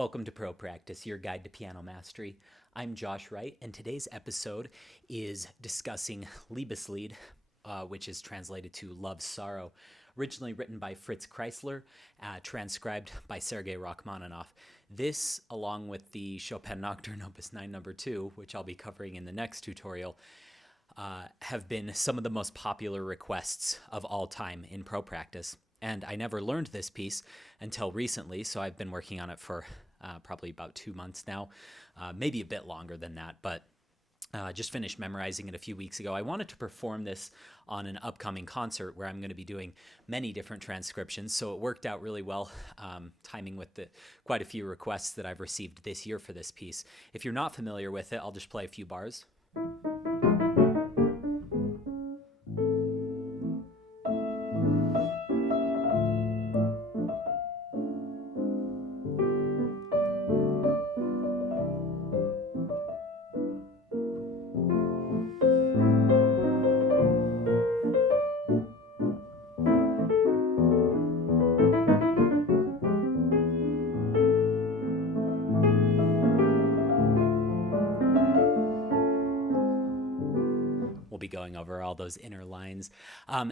Welcome to Pro Practice, your guide to piano mastery. I'm Josh Wright, and today's episode is discussing Liebesleid, which is translated to Love Sorrow, originally written by Fritz Kreisler, transcribed by Sergei Rachmaninoff. This, along with the Chopin Nocturne Opus 9 No. 2, which I'll be covering in the next tutorial, have been some of the most popular requests of all time in Pro Practice. And I never learned this piece until recently, so I've been working on it for probably about 2 months now, maybe a bit longer than that, but just finished memorizing it a few weeks ago. I wanted to perform this on an upcoming concert where I'm going to be doing many different transcriptions, so it worked out really well, timing with quite a few requests that I've received this year for this piece. If you're not familiar with it, I'll just play a few bars. Be going over all those inner lines.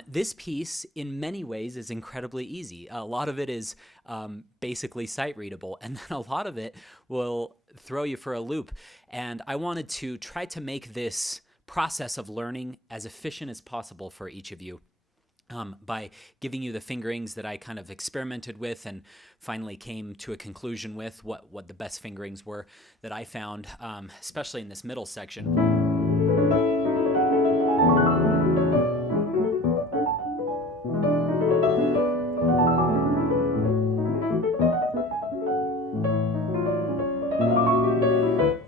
This piece, in many ways, is incredibly easy. A lot of it is basically sight readable, and then a lot of it will throw you for a loop. And I wanted to try to make this process of learning as efficient as possible for each of you. By giving you the fingerings that I kind of experimented with and finally came to a conclusion with what the best fingerings were that I found, especially in this middle section.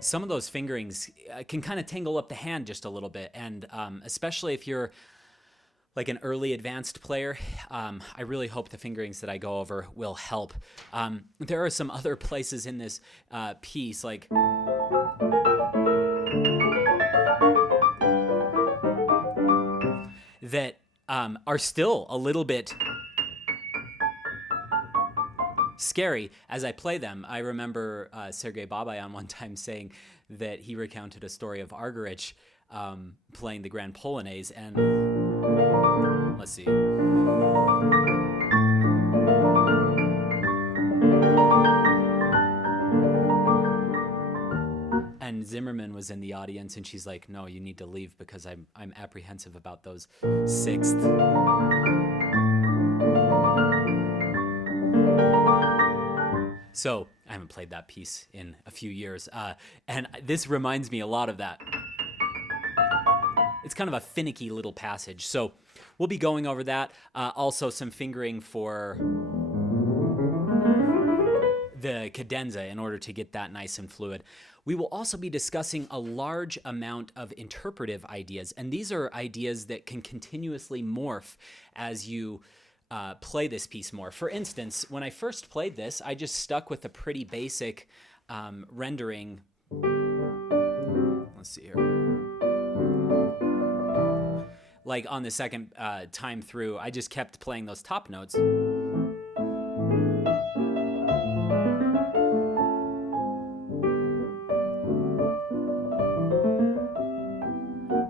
Some of those fingerings can kind of tangle up the hand just a little bit, and especially if you're like an early advanced player, I really hope the fingerings that I go over will help. There are some other places in this piece, like that are still a little bit scary as I play them. I remember Sergei Babayan one time saying that he recounted a story of Argerich playing the Grand Polonaise, and let's see. And Zimmerman was in the audience, and she's like, "No, you need to leave because I'm apprehensive about those sixth." So I haven't played that piece in a few years, and this reminds me a lot of that. It's kind of a finicky little passage, so we'll be going over that. Also some fingering for the cadenza in order to get that nice and fluid. We will also be discussing a large amount of interpretive ideas, and these are ideas that can continuously morph as you play this piece more. For instance, when I first played this, I just stuck with a pretty basic rendering. Let's see here. Like on the second time through, I just kept playing those top notes.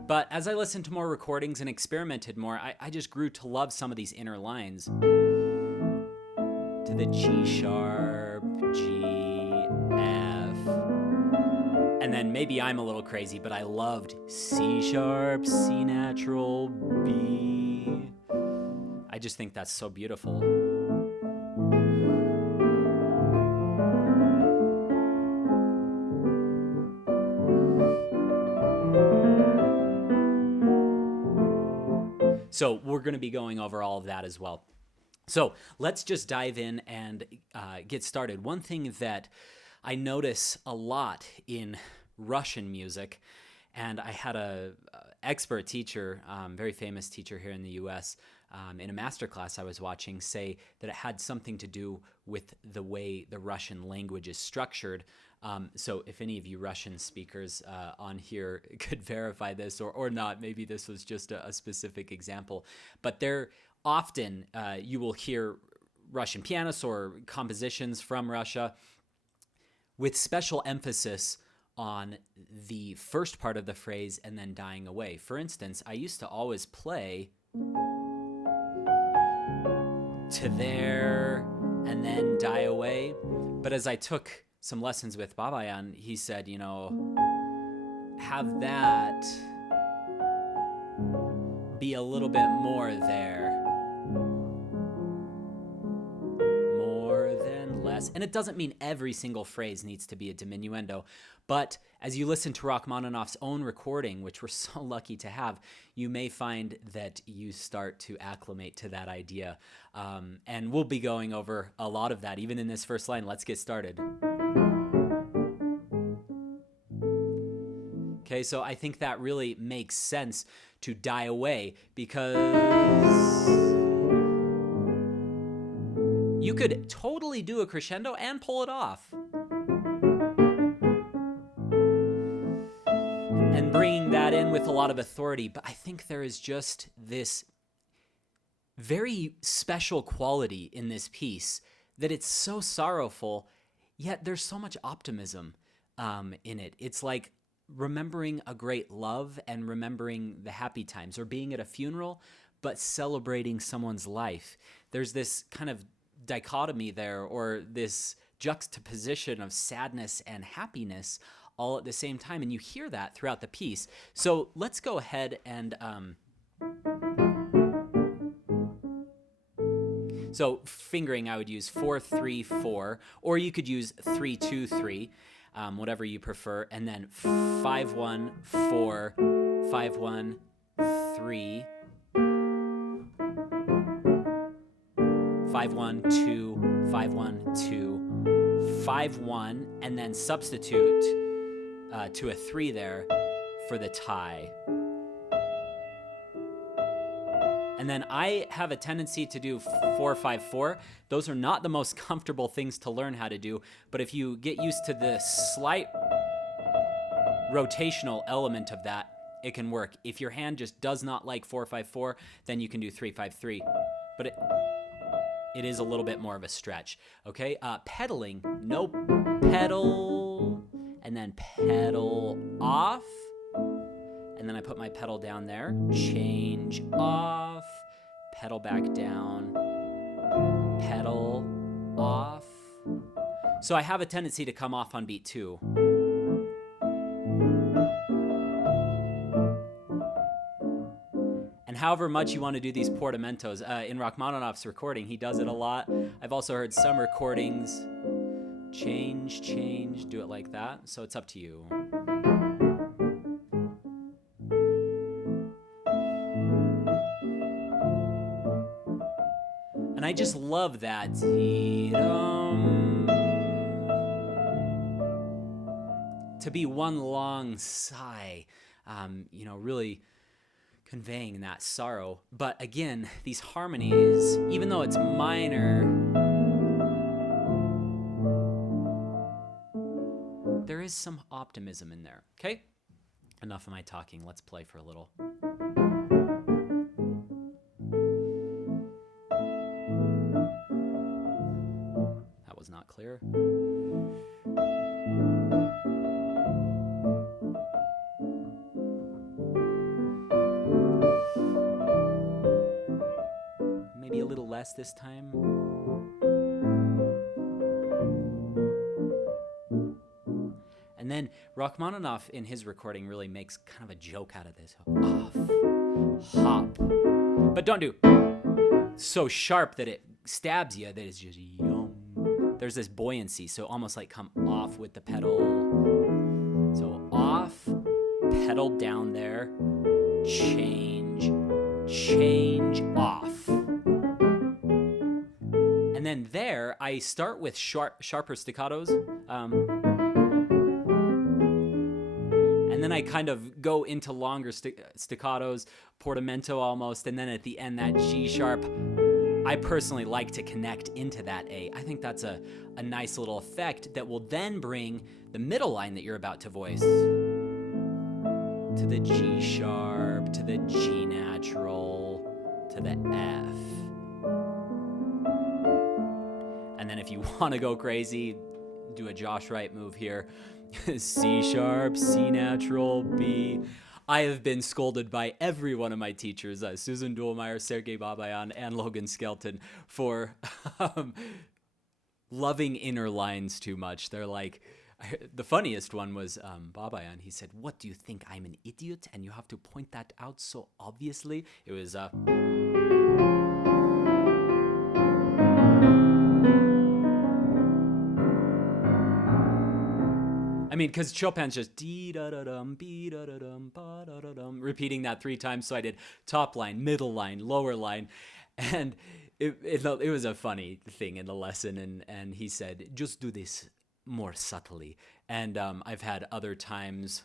But as I listened to more recordings and experimented more, I just grew to love some of these inner lines. To the G sharp, G, F. And then maybe I'm a little crazy, but I loved C sharp, C natural, B. I just think that's so beautiful. So we're going to be going over all of that as well. So let's just dive in and get started. One thing that I notice a lot in Russian music, and I had a expert teacher, very famous teacher here in the U.S., in a master class I was watching, say that it had something to do with the way the Russian language is structured. So if any of you Russian speakers on here could verify this or not, maybe this was just a specific example. But there often you will hear Russian pianists or compositions from Russia with special emphasis on the first part of the phrase and then dying away. For instance, I used to always play to there and then die away. But as I took some lessons with Babayan, he said, have that be a little bit more there. More than less. And it doesn't mean every single phrase needs to be a diminuendo. But as you listen to Rachmaninoff's own recording, which we're so lucky to have, you may find that you start to acclimate to that idea. And we'll be going over a lot of that, even in this first line. Let's get started. Okay, so I think that really makes sense to die away, because you could totally do a crescendo and pull it off. And bringing that in with a lot of authority. But I think there is just this very special quality in this piece, that it's so sorrowful, yet there's so much optimism in it. It's like remembering a great love and remembering the happy times, or being at a funeral, but celebrating someone's life. There's this kind of dichotomy there, or this juxtaposition of sadness and happiness all at the same time, and you hear that throughout the piece. So let's go ahead and so fingering, I would use 4-3-4, or you could use 3-2-3, whatever you prefer, and then 5-1-4, 5-1-3, 5-1-2, 5-1-2, 5-1, and then substitute to a 3 there for the tie. And then I have a tendency to do 4-5-4. Those are not the most comfortable things to learn how to do, but if you get used to the slight rotational element of that, it can work. If your hand just does not like 4-5-4, then you can do 3-5-3. But it is a little bit more of a stretch. Okay, pedaling, no pedal, and then pedal off. And then I put my pedal down there, change off, pedal back down, pedal off. So I have a tendency to come off on beat 2. And however much you want to do these portamentos, in Rachmaninoff's recording, he does it a lot. I've also heard some recordings change, do it like that. So it's up to you. And I just love that. To be one long sigh, really conveying that sorrow. But again, these harmonies, even though it's minor, there is some optimism in there. Okay? Enough of my talking. Let's play for a little. That was not clear. Maybe a little less this time. And then Rachmaninoff in his recording really makes kind of a joke out of this. Off, hop. But don't do so sharp that it stabs you, that it's just yum. There's this buoyancy, so almost like come off with the pedal. So off, pedal down there, change, off. And then there, I start with sharper staccatos. And then I kind of go into longer staccatos, portamento almost, and then at the end, that G sharp, I personally like to connect into that A. I think that's a nice little effect that will then bring the middle line that you're about to voice to the G sharp, to the G natural, to the F. And then if you want to go crazy, do a Josh Wright move here. C sharp, C natural, B. I have been scolded by every one of my teachers, Susan Duhlmeyer, Sergei Babayan, and Logan Skelton, for loving inner lines too much. They're like, the funniest one was Babayan. He said, "What, do you think I'm an idiot? And you have to point that out so obviously?" It was, I mean, because Chopin's just dee-da-da-dum, be-da-da-dum, ba-da-da-dum, repeating that 3 times. So I did top line, middle line, lower line. And it was a funny thing in the lesson. And he said, just do this more subtly. And I've had other times...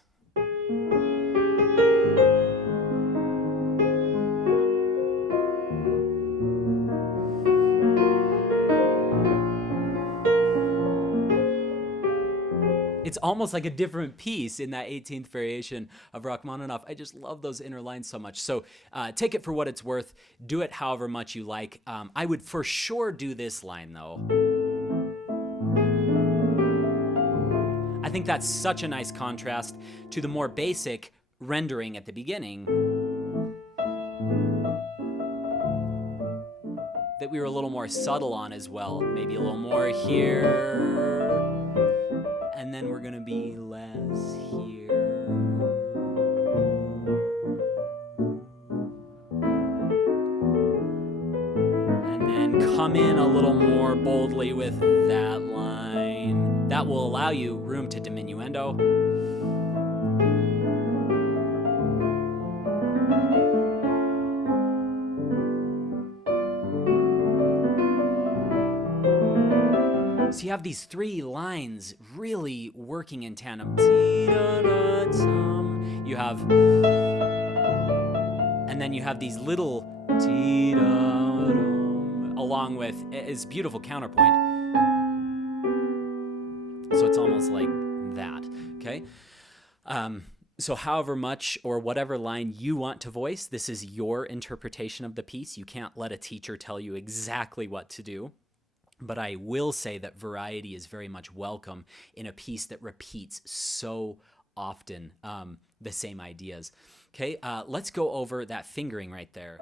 It's almost like a different piece in that 18th variation of Rachmaninoff. I just love those inner lines so much. So take it for what it's worth. Do it however much you like. I would for sure do this line, though. I think that's such a nice contrast to the more basic rendering at the beginning that we were a little more subtle on as well. Maybe a little more here. And then we're gonna be less here. And then come in a little more boldly with that line. That will allow you room to diminuendo. So you have these 3 lines really working in tandem. You have, and then you have these little along with its beautiful counterpoint. So it's almost like that, okay? So however much or whatever line you want to voice, this is your interpretation of the piece. You can't let a teacher tell you exactly what to do. But I will say that variety is very much welcome in a piece that repeats so often the same ideas. Okay, let's go over that fingering right there.